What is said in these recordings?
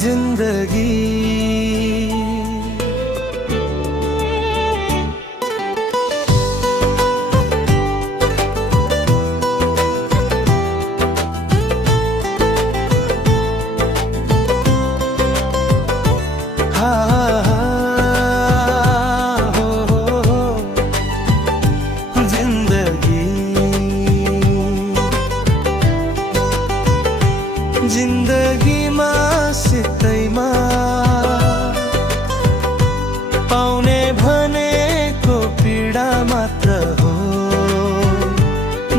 जिंदगी जिन्दगीमा सित्तैमा पाउने भनेको पीडा मात्र हो,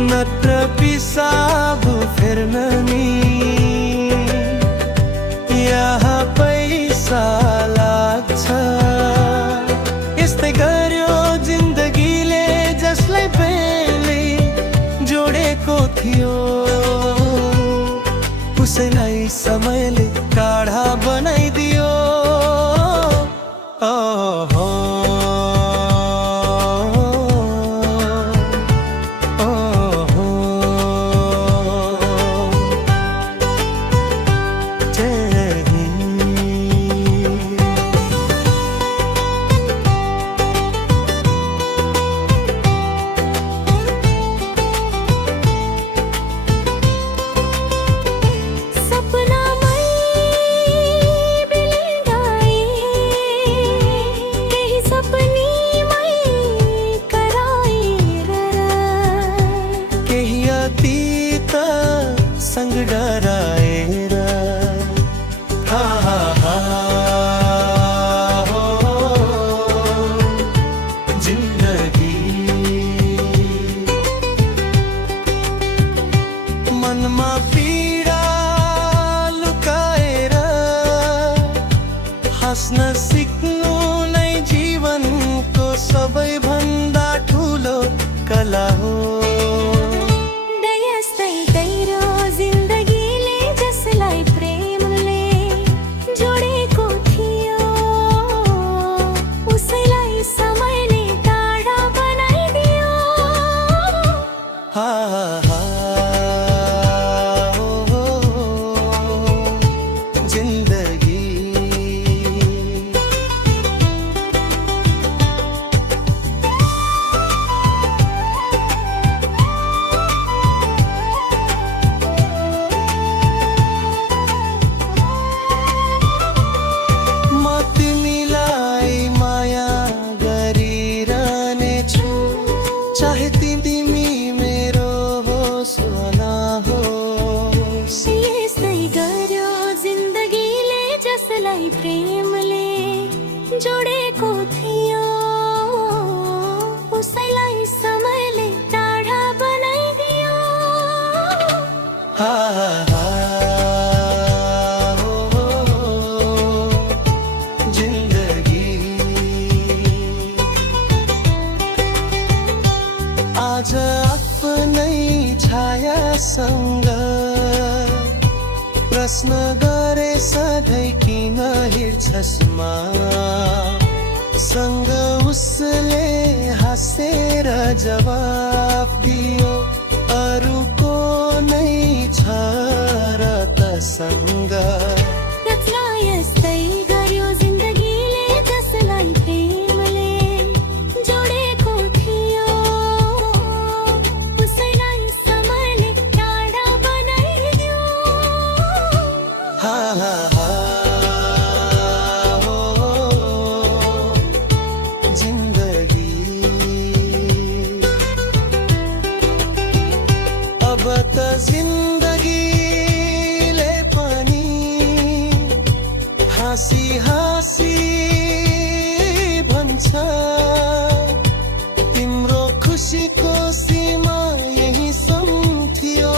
नत्र पिसाब फेर्न नि यहाँ पैसा लाग्छ। यस्तै गर्यो जिन्दगीले जसलाई पहिले जोडेको थियो, उसैलाई समयले काढा बनाइदियो। संग डराएर जिन्दगी मनमा पीडा लुकाएर हाँस्न सिक्नु नै जीवनको सबैभन्दा ठुलो कला हो। जिन्दगी म तिमीलाई माया गरिरहनेछु, चाहे तिमी मेरो होस् वा नहोस्। यस्तै गर्यो जिन्दगीले जसलाई प्रेमले जोडेको थियो, उसैलाई समयले टाढा बनाइदियो। जिन्दगी आज आफ्नै छायासँग प्रश्न गरे सधैँ किन हिँड्छस् म सँग, उसले हाँसेर जवाफ दियो, अरूको नै छ र त सँग। यस्तै गर्यो जिन्दगीले जसलाई प्रेमले जोडेको थियो, उसैलाई समयले टाढा बनाइदियो। जिन्दगी अब त जिन्दगीले पनि हाँसी हाँसी भन्छ, तिम्रो खुसीको सीमा यही सम्थियो।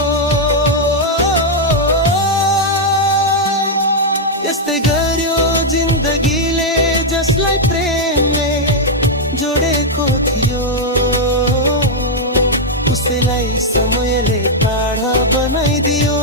यस्तै गर्यो जिन्दगीले जसलाई प्रेमले जोडेको थियो, उसैलाई समयले टाढा बनाइदियो।